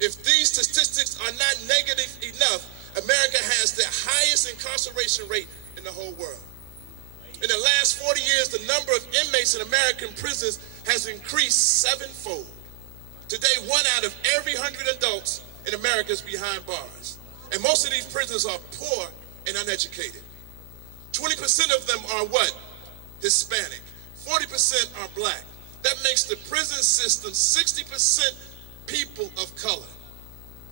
If these statistics are not negative enough, America has the highest incarceration rate in the whole world. In the last 40 years, the number of inmates in American prisons has increased sevenfold. Today, 1 out of every 100 adults in America is behind bars. And most of these prisoners are poor and uneducated. 20% of them are what? Hispanic. 40% are black. That makes the prison system 60% people of color.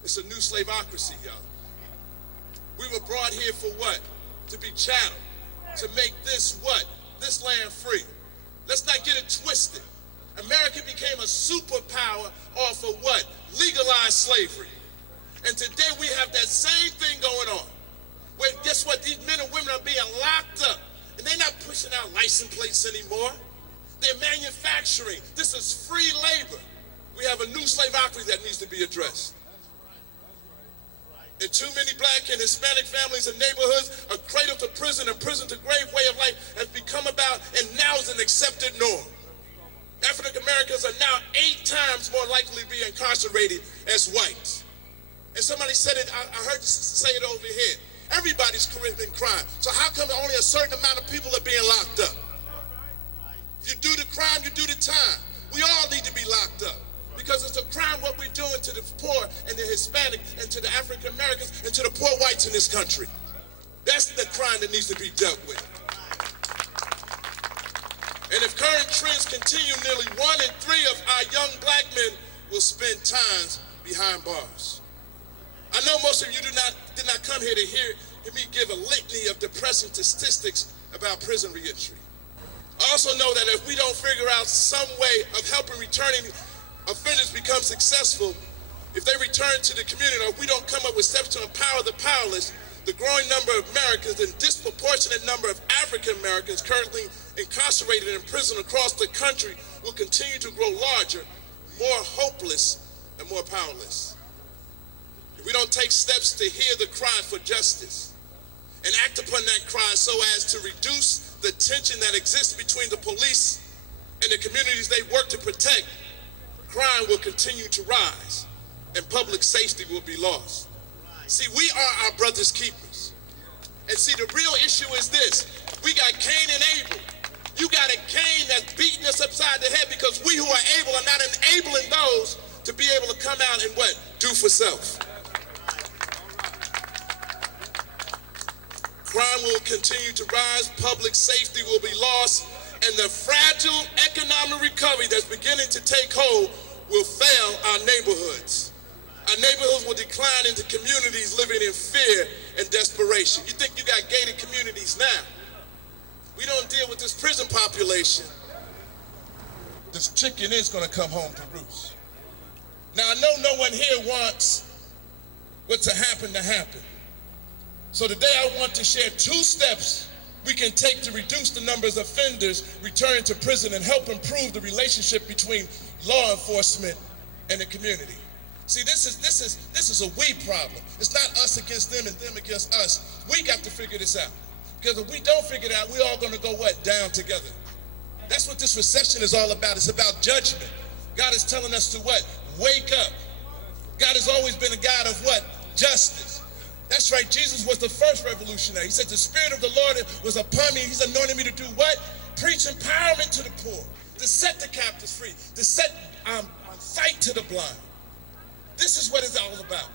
It's a new slaveocracy, y'all. We were brought here for what? To be chattel. To make this what? This land free. Let's not get it twisted. America became a superpower off of what? Legalized slavery. And today we have that same thing going on. Where guess what? These men and women are being locked up. And they're not pushing out license plates anymore. They're manufacturing. This is free labor. We have a new slaveocracy that needs to be addressed. And too many black and Hispanic families and neighborhoods are cradle to prison and prison to grave way of life has become about and now is an accepted norm. African Americans are now 8 times more likely to be incarcerated as whites. And somebody said it, I heard say it over here. Everybody's committing crime. So how come only a certain amount of people are being locked up? If you do the crime, you do the time. We all need to be locked up. Because it's a crime what we're doing to the poor and the Hispanic and to the African Americans and to the poor whites in this country. That's the crime that needs to be dealt with. And if current trends continue, nearly 1 in 3 of our young black men will spend times behind bars. I know most of you did not come here to hear me give a litany of depressing statistics about prison reentry. I also know that if we don't figure out some way of helping returning offenders become successful, if they return to the community, or if we don't come up with steps to empower the powerless, the growing number of Americans and disproportionate number of African Americans currently incarcerated in prison across the country will continue to grow larger, more hopeless, and more powerless. If we don't take steps to hear the cry for justice and act upon that cry so as to reduce the tension that exists between the police and the communities they work to protect, crime will continue to rise and public safety will be lost. See, we are our brother's keepers. And see, the real issue is this. We got Cain and Abel. You got a Cain that's beating us upside the head because we who are able are not enabling those to be able to come out and what? Do for self. Crime will continue to rise, public safety will be lost, and the fragile economic recovery that's beginning to take hold will fail our neighborhoods. Our neighborhoods will decline into communities living in fear and desperation. You think you got gated communities now. We don't deal with this prison population. This chicken is going to come home to roost. Now, I know no one here wants what to happen. So today I want to share 2 steps we can take to reduce the numbers of offenders returning to prison and help improve the relationship between law enforcement and the community. See, this is a we problem. It's not us against them and them against us. We got to figure this out. Because if we don't figure it out, we're all going to go what? Down together. That's what this recession is all about. It's about judgment. God is telling us to what? Wake up. God has always been a God of what? Justice. That's right. Jesus was the first revolutionary. He said, the Spirit of the Lord was upon me. He's anointed me to do what? Preach empowerment to the poor, to set the captives free, to set sight to the blind. This is what it's all about.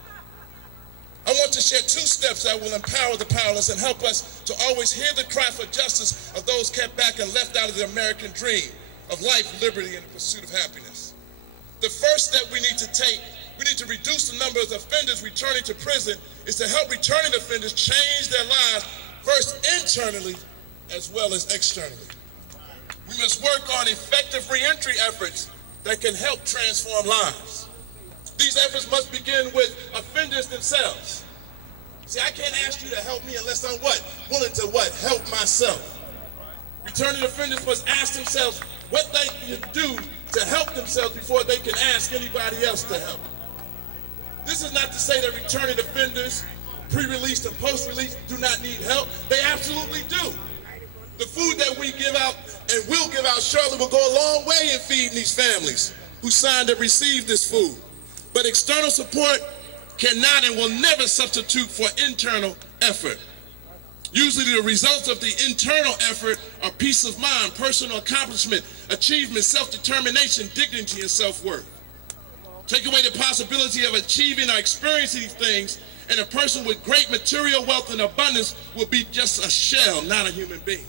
I want to share 2 steps that will empower the powerless and help us to always hear the cry for justice of those kept back and left out of the American dream of life, liberty, and the pursuit of happiness. The first step we need to take, we need to reduce the number of offenders returning to prison, is to help returning offenders change their lives, first internally as well as externally. We must work on effective reentry efforts that can help transform lives. These efforts must begin with offenders themselves. See, I can't ask you to help me unless I'm what? Willing to what? Help myself. Returning offenders must ask themselves what they can do to help themselves before they can ask anybody else to help. This is not to say that returning offenders, pre-release and post-release, do not need help. They absolutely do. The food that we give out and will give out shortly will go a long way in feeding these families who signed to receive this food. But external support cannot and will never substitute for internal effort. Usually the results of the internal effort are peace of mind, personal accomplishment, achievement, self-determination, dignity, and self-worth. Take away the possibility of achieving or experiencing these things, and a person with great material wealth and abundance will be just a shell, not a human being.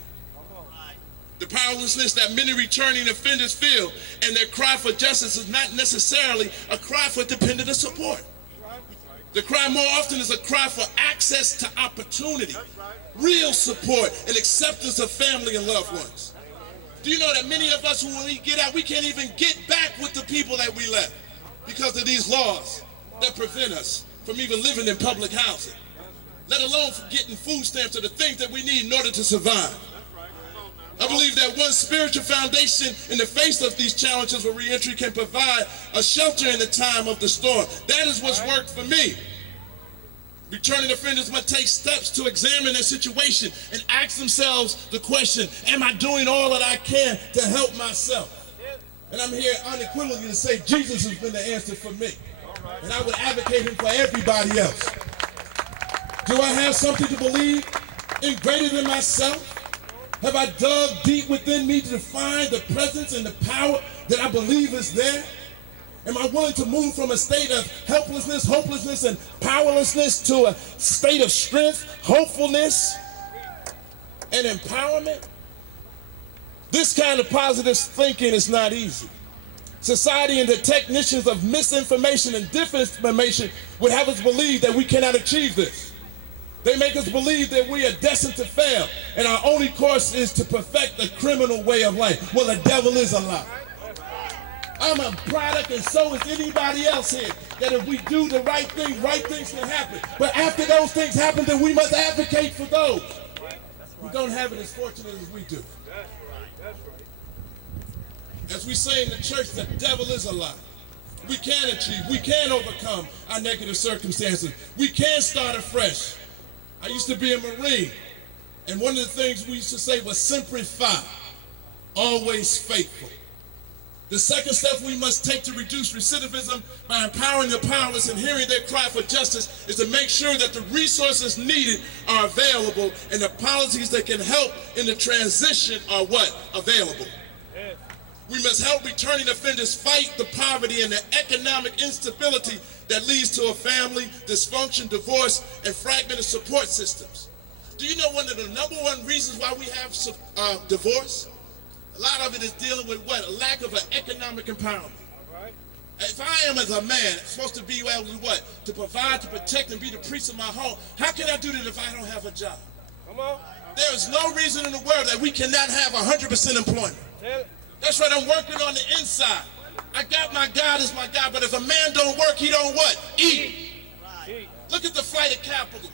The powerlessness that many returning offenders feel and their cry for justice is not necessarily a cry for dependent support. The cry more often is a cry for access to opportunity, real support, and acceptance of family and loved ones. Do you know that many of us, when we get out, we can't even get back with the people that we left because of these laws that prevent us from even living in public housing, let alone from getting food stamps or the things that we need in order to survive. I believe that one spiritual foundation in the face of these challenges for reentry can provide a shelter in the time of the storm. That is what's worked for me. Returning offenders must take steps to examine their situation and ask themselves the question, am I doing all that I can to help myself? And I'm here unequivocally to say Jesus has been the answer for me. And I would advocate him for everybody else. Do I have something to believe in greater than myself? Have I dug deep within me to find the presence and the power that I believe is there? Am I willing to move from a state of helplessness, hopelessness, and powerlessness to a state of strength, hopefulness, and empowerment? This kind of positive thinking is not easy. Society and the technicians of misinformation and disinformation would have us believe that we cannot achieve this. They make us believe that we are destined to fail, and our only course is to perfect a criminal way of life. Well, the devil is a lie. I'm a product, and so is anybody else here, that if we do the right things can happen. But after those things happen, then we must advocate for those who don't have it as fortunate as we do. As we say in the church, the devil is a lie. We can achieve, we can overcome our negative circumstances. We can start afresh. I used to be a Marine, and one of the things we used to say was "Sempre Fi," always faithful. The second step we must take to reduce recidivism by empowering the powerless and hearing their cry for justice is to make sure that the resources needed are available and the policies that can help in the transition are what? Available. We must help returning offenders fight the poverty and the economic instability that leads to a family, dysfunction, divorce, and fragmented support systems. Do you know one of the number one reasons why we have divorce? A lot of it is dealing with what? A lack of an economic empowerment. If I am, as a man, supposed to be able to what? To provide, to protect, and be the priest of my home, how can I do that if I don't have a job? Come on. There is no reason in the world that we cannot have 100% employment. That's right, I'm working on the inside. I got my God as my God, but if a man don't work, he don't what? Eat. Look at the flight of capital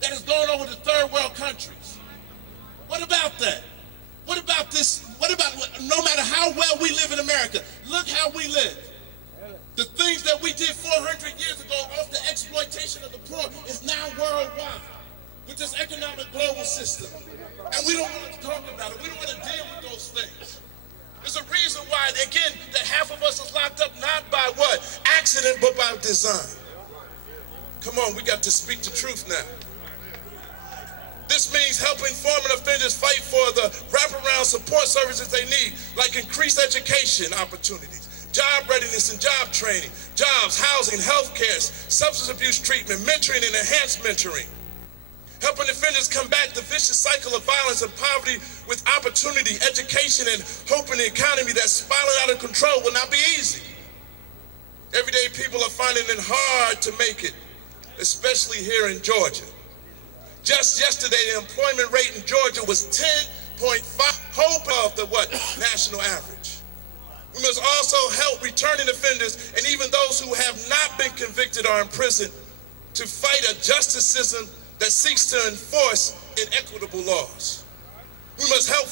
that is going over to third world countries. What about that? What about this? What about, no matter how well we live in America, look how we live. The things that we did 400 years ago off the exploitation of the poor is now worldwide with this economic global system. And we don't want to talk about it. We don't want to deal with those things. There's a reason why, again, that half of us is locked up not by what? Accident, but by design. Come on, we got to speak the truth now. This means helping former offenders fight for the wraparound support services they need, like increased education opportunities, job readiness and job training, jobs, housing, health care, substance abuse treatment, mentoring and enhanced mentoring. Helping offenders combat the vicious cycle of violence and poverty with opportunity, education, and hope in the economy that's spiraling out of control will not be easy. Everyday people are finding it hard to make it, especially here in Georgia. Just yesterday, the employment rate in Georgia was 10.5, hope of the what? National average. We must also help returning offenders and even those who have not been convicted or imprisoned to fight a justice system that seeks to enforce inequitable laws. We must help